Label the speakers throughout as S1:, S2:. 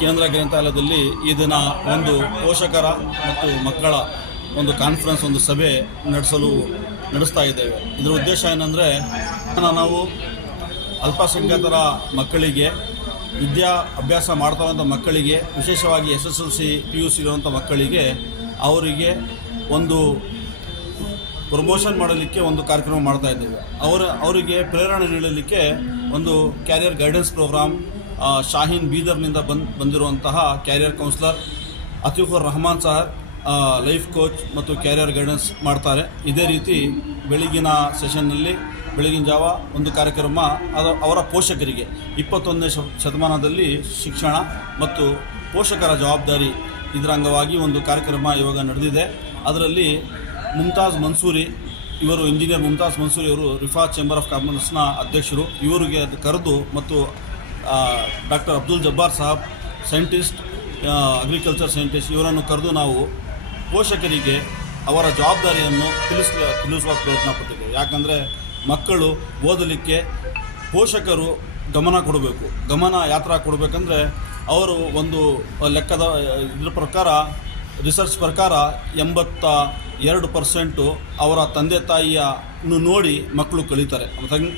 S1: ಕೇಂದ್ರ ಗ್ರಂಥಾಲಯದಲ್ಲಿ ಈ ದಿನ ಒಂದು ಪೋಷಕರ ಮತ್ತು ಮಕ್ಕಳ ಒಂದು ಕಾನ್ಫರೆನ್ಸ್ ಒಂದು ಸಭೆ ನಡೆಸಲು ನಡೆಸ್ತಾ ಇದ್ದೇವೆ. ಇದರ ಉದ್ದೇಶ ಏನಂದರೆ, ನಾವು ಅಲ್ಪಸಂಖ್ಯಾತರ ಮಕ್ಕಳಿಗೆ ವಿದ್ಯಾ ಅಭ್ಯಾಸ ಮಾಡ್ತಾ ಇರುವಂಥ ಮಕ್ಕಳಿಗೆ, ವಿಶೇಷವಾಗಿ S S L C P U C ಇರುವಂಥ ಮಕ್ಕಳಿಗೆ ಅವರಿಗೆ ಒಂದು ಪ್ರಮೋಷನ್ ಮಾಡಲಿಕ್ಕೆ ಒಂದು ಕಾರ್ಯಕ್ರಮ ಮಾಡ್ತಾ ಇದ್ದೇವೆ. ಅವರ, ಅವರಿಗೆ ಪ್ರೇರಣೆ ನೀಡಲಿಕ್ಕೆ ಒಂದು ಕ್ಯಾರಿಯರ್ ಗೈಡೆನ್ಸ್ ಪ್ರೋಗ್ರಾಮ್ ಶಾಹೀನ್ ಬೀದರ್ನಿಂದ ಬಂದ್, ಬಂದಿರುವಂತಹ career counsellor Atifur Rahman Sahar life coach ಮತ್ತು ಕ್ಯಾರಿಯರ್ ಗೈಡೆನ್ಸ್ ಮಾಡ್ತಾರೆ. ಇದೇ ರೀತಿ ಬೆಳಗಿನ ಸೆಷನ್ನಲ್ಲಿ ಬೆಳಗಿನ ಜಾವ ಒಂದು ಕಾರ್ಯಕ್ರಮ ಅದು, ಅವರ ಪೋಷಕರಿಗೆ ಇಪ್ಪತ್ತೊಂದನೇ ಶತಮಾನದಲ್ಲಿ ಶಿಕ್ಷಣ ಮತ್ತು ಪೋಷಕರ ಜವಾಬ್ದಾರಿ ಇದರ ಅಂಗವಾಗಿ ಒಂದು ಕಾರ್ಯಕ್ರಮ ಇವಾಗ ನಡೆದಿದೆ. ಅದರಲ್ಲಿ ಮುಮ್ತಾಜ್ ಮನ್ಸೂರಿ ಇವರು, ಇಂಜಿನಿಯರ್ ಮುಮ್ತಾಜ್ ಮನ್ಸೂರಿ ಅವರು ರಿಫಾ ಚೇಂಬರ್ ಆಫ್ ಕಾಮರ್ಸ್ನ ಅಧ್ಯಕ್ಷರು. ಇವರಿಗೆ ಅದು ಕರೆದು ಮತ್ತು doctor Abdul Jabbar Sahab, scientist agriculture scientist ಇವರನ್ನು ಕರೆದು ನಾವು ಪೋಷಕರಿಗೆ ಅವರ ಜವಾಬ್ದಾರಿಯನ್ನು ತಿಳಿಸ್ ತಿಳಿಸುವ ಪ್ರಯತ್ನ ಪಡ್ತೇವೆ ಯಾಕಂದರೆ ಮಕ್ಕಳು ಓದಲಿಕ್ಕೆ ಪೋಷಕರು ಗಮನ ಕೊಡಬೇಕು. ಗಮನ ಯಾತ್ರ ಕೊಡಬೇಕಂದ್ರೆ ಅವರು ಒಂದು ಲೆಕ್ಕದ, ಇದ್ರ ಪ್ರಕಾರ ರಿಸರ್ಚ್ ಪ್ರಕಾರ ಎಂಬತ್ತ ಎರಡು ಪರ್ಸೆಂಟು ಅವರ ತಂದೆ ತಾಯಿಯನ್ನು ನೋಡಿ ಮಕ್ಕಳು ಕಲಿತಾರೆ.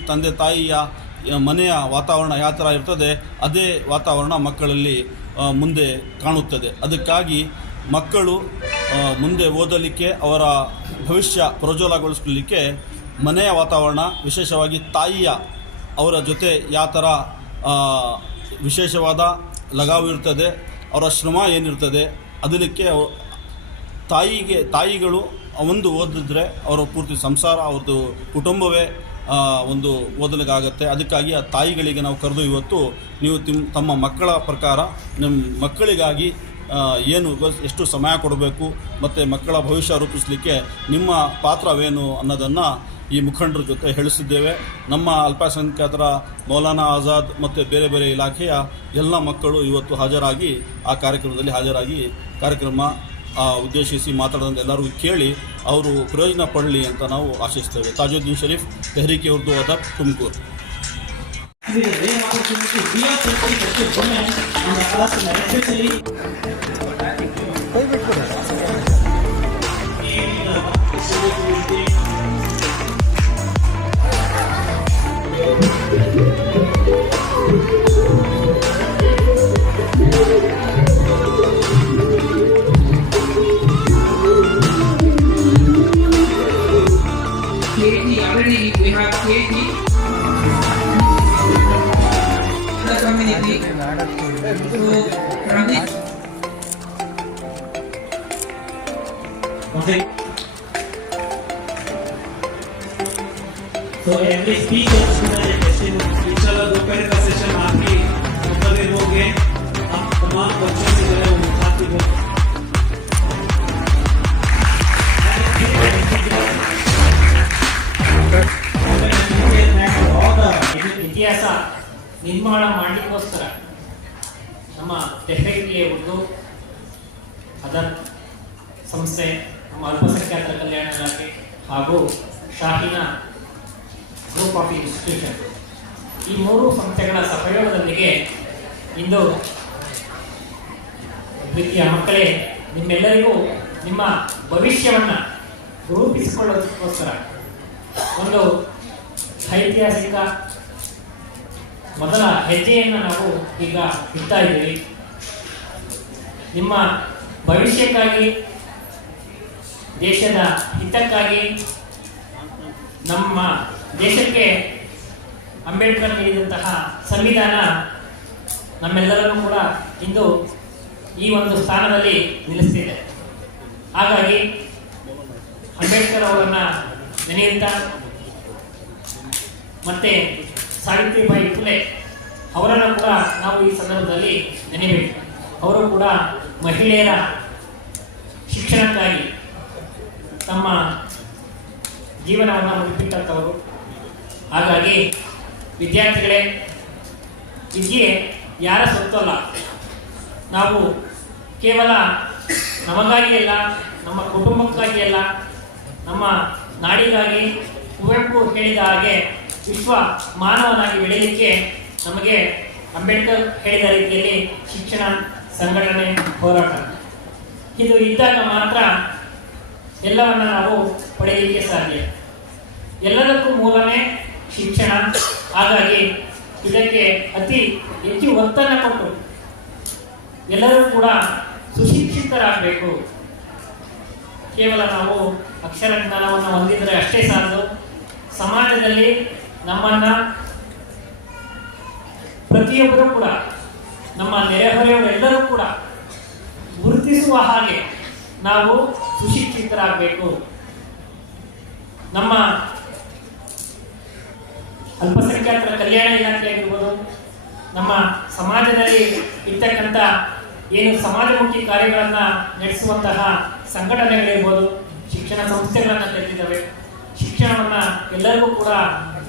S1: ತಂದೆ ತಾಯಿಯ ಮನೆಯ ವಾತಾವರಣ ಯಾವ ಥರ ಇರ್ತದೆ, ಅದೇ ವಾತಾವರಣ ಮಕ್ಕಳಲ್ಲಿ ಮುಂದೆ ಕಾಣುತ್ತದೆ. ಅದಕ್ಕಾಗಿ ಮಕ್ಕಳು ಮುಂದೆ ಓದಲಿಕ್ಕೆ, ಅವರ ಭವಿಷ್ಯ ಪ್ರಜ್ವಲಗೊಳಿಸಲಿಕ್ಕೆ ಮನೆಯ ವಾತಾವರಣ, ವಿಶೇಷವಾಗಿ ತಾಯಿಯ, ಅವರ ಜೊತೆ ಯಾವ ಥರ ವಿಶೇಷವಾದ ಲಗಾವು ಇರ್ತದೆ, ಅವರ ಶ್ರಮ ಏನಿರ್ತದೆ, ಅದಕ್ಕೆ ತಾಯಿಗೆ, ತಾಯಿಗಳು ಒಂದು ಓದಿದ್ರೆ ಅವರ ಪೂರ್ತಿ ಸಂಸಾರ, ಅವ್ರದ್ದು ಕುಟುಂಬವೇ ಒಂದು ಓದಲಿಕ್ಕಾಗತ್ತೆ ಅದಕ್ಕಾಗಿ ಆ ತಾಯಿಗಳಿಗೆ ನಾವು ಕರೆದು ಇವತ್ತು ನೀವು ತಿಮ್, ತಮ್ಮ ಮಕ್ಕಳ ಪ್ರಕಾರ ನಿಮ್ಮ ಮಕ್ಕಳಿಗಾಗಿ ಏನು ಎಷ್ಟು ಸಮಯ ಕೊಡಬೇಕು ಮತ್ತು ಮಕ್ಕಳ ಭವಿಷ್ಯ ರೂಪಿಸಲಿಕ್ಕೆ ನಿಮ್ಮ ಪಾತ್ರವೇನು ಅನ್ನೋದನ್ನು ಈ ಮುಖಂಡರ ಜೊತೆ ಹೇಳಿಸಿದ್ದೇವೆ. ನಮ್ಮ ಅಲ್ಪಸಂಖ್ಯಾತರ ಮೌಲಾನಾ ಆಜಾದ್ ಮತ್ತು ಬೇರೆ ಬೇರೆ ಇಲಾಖೆಯ ಎಲ್ಲ ಮಕ್ಕಳು ಇವತ್ತು ಹಾಜರಾಗಿ ಆ ಕಾರ್ಯಕ್ರಮದಲ್ಲಿ ಹಾಜರಾಗಿ ಕಾರ್ಯಕ್ರಮ ಉದ್ದೇಶಿಸಿ ಮಾತಾಡೋದಂತ ಎಲ್ಲರೂ ಕೇಳಿ ಅವರು ಪ್ರಯೋಜನ ಪಡಲಿ ಅಂತ ನಾವು ಆಶಿಸ್ತೇವೆ. ತಾಜುದ್ದೀನ್ ಶರೀಫ್ ತೆಹರಿಕೆ ಉರ್ದು ಅದಬ್ ತುಮಕೂರು
S2: तो प्रमित
S3: okay so every speaker should इंशाल्लाह दोपहर का सेशन आखिरी मुकर्रर हो गए। आप तमाम बच्चों से जो है वो मुखातिब हो
S4: ನಿರ್ಮಾಣ ಮಾಡಲಿಕ್ಕೋಸ್ಕರ ನಮ್ಮ ತೆಹರಿಗೆ ಒಂದು ಅದರ್ ಸಂಸ್ಥೆ, ನಮ್ಮ ಅಲ್ಪಸಂಖ್ಯಾತರ ಕಲ್ಯಾಣ ಇಲಾಖೆ ಹಾಗೂ ಶಾಹಿನ ಗ್ರೂಪ್ ಆಫ್ ಇನ್ಸ್ಟಿಟ್ಯೂಷನ್. ಈ ಮೂರು ಸಂಸ್ಥೆಗಳ ಸಹಯೋಗದೊಂದಿಗೆ ಇಂದು ಪ್ರೀತಿಯ ಮಕ್ಕಳೇ, ನಿಮ್ಮೆಲ್ಲರಿಗೂ ನಿಮ್ಮ ಭವಿಷ್ಯವನ್ನು ರೂಪಿಸಿಕೊಳ್ಳೋದಕ್ಕೋಸ್ಕರ ಒಂದು ಐತಿಹಾಸಿಕ ಮೊದಲ ಹೆಜ್ಜೆಯನ್ನು ನಾವು ಈಗ ಇಡ್ತಾ ಇದ್ದೀವಿ. ನಿಮ್ಮ ಭವಿಷ್ಯಕ್ಕಾಗಿ, ದೇಶದ ಹಿತಕ್ಕಾಗಿ, ನಮ್ಮ ದೇಶಕ್ಕೆ ಅಂಬೇಡ್ಕರ್ ನೀಡಿದಂತಹ ಸಂವಿಧಾನ ನಮ್ಮೆಲ್ಲರನ್ನು ಕೂಡ ಇಂದು ಈ ಒಂದು ಸ್ಥಾನದಲ್ಲಿ ನಿಲ್ಲಿಸ್ತಿದೆ. ಹಾಗಾಗಿ ಅಂಬೇಡ್ಕರ್ ಅವರನ್ನು ನೆನೆಯುತ್ತಾ ಮತ್ತೆ ಸಾವಿತ್ರಿಬಾಯಿ ಫುಲೆ ಅವರನ್ನು ಕೂಡ ನಾವು ಈ ಸಂದರ್ಭದಲ್ಲಿ ನೆನೆಯಬೇಕು ಅವರು ಕೂಡ ಮಹಿಳೆಯರ ಶಿಕ್ಷಣಕ್ಕಾಗಿ ತಮ್ಮ ಜೀವನವನ್ನು ಮುಡಿಪಿಟ್ಟಂಥವರು ಹಾಗಾಗಿ ವಿದ್ಯಾರ್ಥಿಗಳೇ, ವಿದ್ಯೆ ಯಾರ ಸೊತ್ತು ಅಲ್ಲ ನಾವು ಕೇವಲ ನಮಗಾಗಿ ಅಲ್ಲ, ನಮ್ಮ ಕುಟುಂಬಕ್ಕಾಗಿ ಅಲ್ಲ, ನಮ್ಮ ನಾಡಿಗಾಗಿ ಕುವೆಂಪು ಹೇಳಿದ ಹಾಗೆ ವಿಶ್ವ ಮಾನವನಾಗಿ ಬೆಳೆಯಲಿಕ್ಕೆ ನಮಗೆ ಅಂಬೇಡ್ಕರ್ ಹೇಳಿದ ರೀತಿಯಲ್ಲಿ ಶಿಕ್ಷಣ, ಸಂಘಟನೆ, ಹೋರಾಟ. ಇದು ಇದ್ದಾಗ ಮಾತ್ರ ಎಲ್ಲವನ್ನ ನಾವು ಪಡೆಯಲಿಕ್ಕೆ ಸಾಧ್ಯ. ಎಲ್ಲದಕ್ಕೂ ಮೂಲವೇ ಶಿಕ್ಷಣ. ಹಾಗಾಗಿ ಇದಕ್ಕೆ ಅತಿ ಹೆಚ್ಚು ಒತ್ತನ್ನು ಕೊಟ್ಟು ಎಲ್ಲರೂ ಕೂಡ ಸುಶಿಕ್ಷಿತರಾಗಬೇಕು. ಕೇವಲ ನಾವು ಅಕ್ಷರ ಜ್ಞಾನವನ್ನು ಹೊಂದಿದರೆ ಅಷ್ಟೇ ಸಾಲದು. ಸಮಾಜದಲ್ಲಿ ನಮ್ಮನ್ನ ಪ್ರತಿಯೊಬ್ಬರೂ ಕೂಡ, ನಮ್ಮ ನೆರೆಹೊರೆಯವರೆಲ್ಲರೂ ಕೂಡ ಗುರುತಿಸುವ ಹಾಗೆ ನಾವು ಸುಶಿಕ್ಷಿತರಾಗಬೇಕು. ನಮ್ಮ ಅಲ್ಪಸಂಖ್ಯಾತರ ಕಲ್ಯಾಣ ಇಲಾಖೆ ಆಗಿರ್ಬೋದು, ನಮ್ಮ ಸಮಾಜದಲ್ಲಿ ಇರ್ತಕ್ಕಂಥ ಏನು ಸಮಾಜಮುಖಿ ಕಾರ್ಯಗಳನ್ನು ನಡೆಸುವಂತಹ ಸಂಘಟನೆಗಳಿರ್ಬೋದು, ಶಿಕ್ಷಣ ಸಂಸ್ಥೆಗಳನ್ನು ತೆರೆದಿದ್ದಾವೆ ಶಿಕ್ಷಣವನ್ನು ಎಲ್ಲರಿಗೂ ಕೂಡ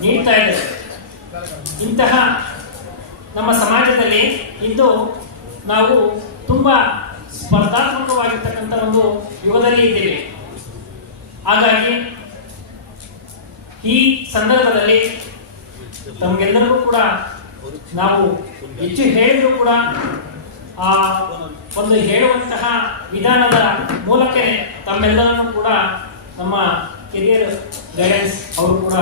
S4: ನೀಡ್ತಾ ಇದ್ದಾರೆ. ಇಂತಹ ನಮ್ಮ ಸಮಾಜದಲ್ಲಿ ಇಂದು ನಾವು ತುಂಬ ಸ್ಪರ್ಧಾತ್ಮಕವಾಗಿರ್ತಕ್ಕಂಥ ಒಂದು ಯುಗದಲ್ಲಿ ಇದ್ದೇವೆ. ಹಾಗಾಗಿ ಈ ಸಂದರ್ಭದಲ್ಲಿ ತಮಗೆಲ್ಲರಿಗೂ ಕೂಡ ನಾವು ಹೆಚ್ಚು ಹೇಳಿದ್ರು ಕೂಡ ಆ ಒಂದು ಹೇಳುವಂತಹ ವಿಧಾನದ ಮೂಲಕ ತಮ್ಮೆಲ್ಲರನ್ನು ಕೂಡ ನಮ್ಮ ಕೆರಿಯರ್ ಗೈಡೆನ್ಸ್ ಅವರು ಕೂಡ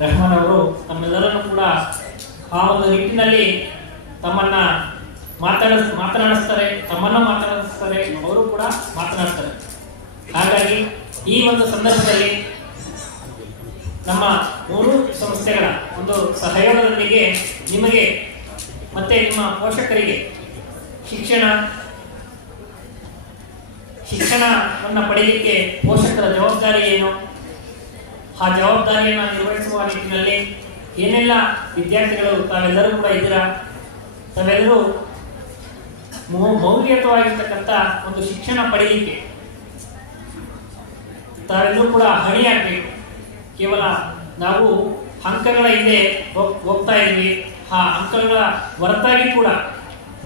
S4: ರೆಹಮಾನ್ ಅವರು ತಮ್ಮೆಲ್ಲರನ್ನು ಕೂಡ ಆ ಒಂದು ನಿಟ್ಟಿನಲ್ಲಿ ತಮ್ಮನ್ನ ಮಾತಾಡ ಮಾತನಾಡಿಸ್ತಾರೆ. ತಮ್ಮನ್ನ ಮಾತನಾಡಿಸ್ತಾರೆ. ಅವರು ಕೂಡ ಮಾತನಾಡ್ತಾರೆ. ಹಾಗಾಗಿ ಈ ಒಂದು ಸಂದರ್ಭದಲ್ಲಿ ನಮ್ಮ ಮೂರು ಸಂಸ್ಥೆಗಳ ಒಂದು ಸಹಯೋಗದೊಂದಿಗೆ ನಿಮಗೆ ಮತ್ತೆ ನಿಮ್ಮ ಪೋಷಕರಿಗೆ ಶಿಕ್ಷಣ, ಶಿಕ್ಷಣವನ್ನು ಪಡೆಯಲಿಕ್ಕೆ ಪೋಷಕರ ಜವಾಬ್ದಾರಿ ಏನು? ಆ ಜವಾಬ್ದಾರಿಯನ್ನು ನಿರ್ವಹಿಸುವ ನಿಟ್ಟಿನಲ್ಲಿ ಏನೆಲ್ಲ ವಿದ್ಯಾರ್ಥಿಗಳು ತಾವೆಲ್ಲರೂ ಕೂಡ ಇದ್ದೀರಾ? ತಾವೆಲ್ಲರೂ ಮೌಲ್ಯಯುತವಾಗಿರ್ತಕ್ಕಂಥ ಒಂದು ಶಿಕ್ಷಣ ಪಡೆಯಲಿಕ್ಕೆ ತಾವೆಲ್ಲರೂ ಕೂಡ ಹಣಿಯಾಗಬೇಕು. ಕೇವಲ ನಾವು ಅಂಕಗಳ ಹಿಂದೆ ಹೋಗ್- ಹೋಗ್ತಾ ಇದ್ವಿ. ಆ ಅಂಕಗಳ ಹೊರತಾಗಿ ಕೂಡ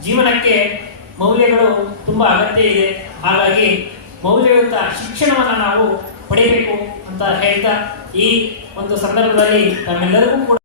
S4: ಜೀವನಕ್ಕೆ ಮೌಲ್ಯಗಳು ತುಂಬ ಅಗತ್ಯ ಇದೆ. ಹಾಗಾಗಿ ಮೌಲ್ಯಯುತ ಶಿಕ್ಷಣವನ್ನು ನಾವು ಪಡೆಯಬೇಕು ಅಂತ ಹೇಳ್ತಾ ಈ ಒಂದು ಸಂದರ್ಭದಲ್ಲಿ ನಮ್ಮೆಲ್ಲರಿಗೂ ಕೂಡ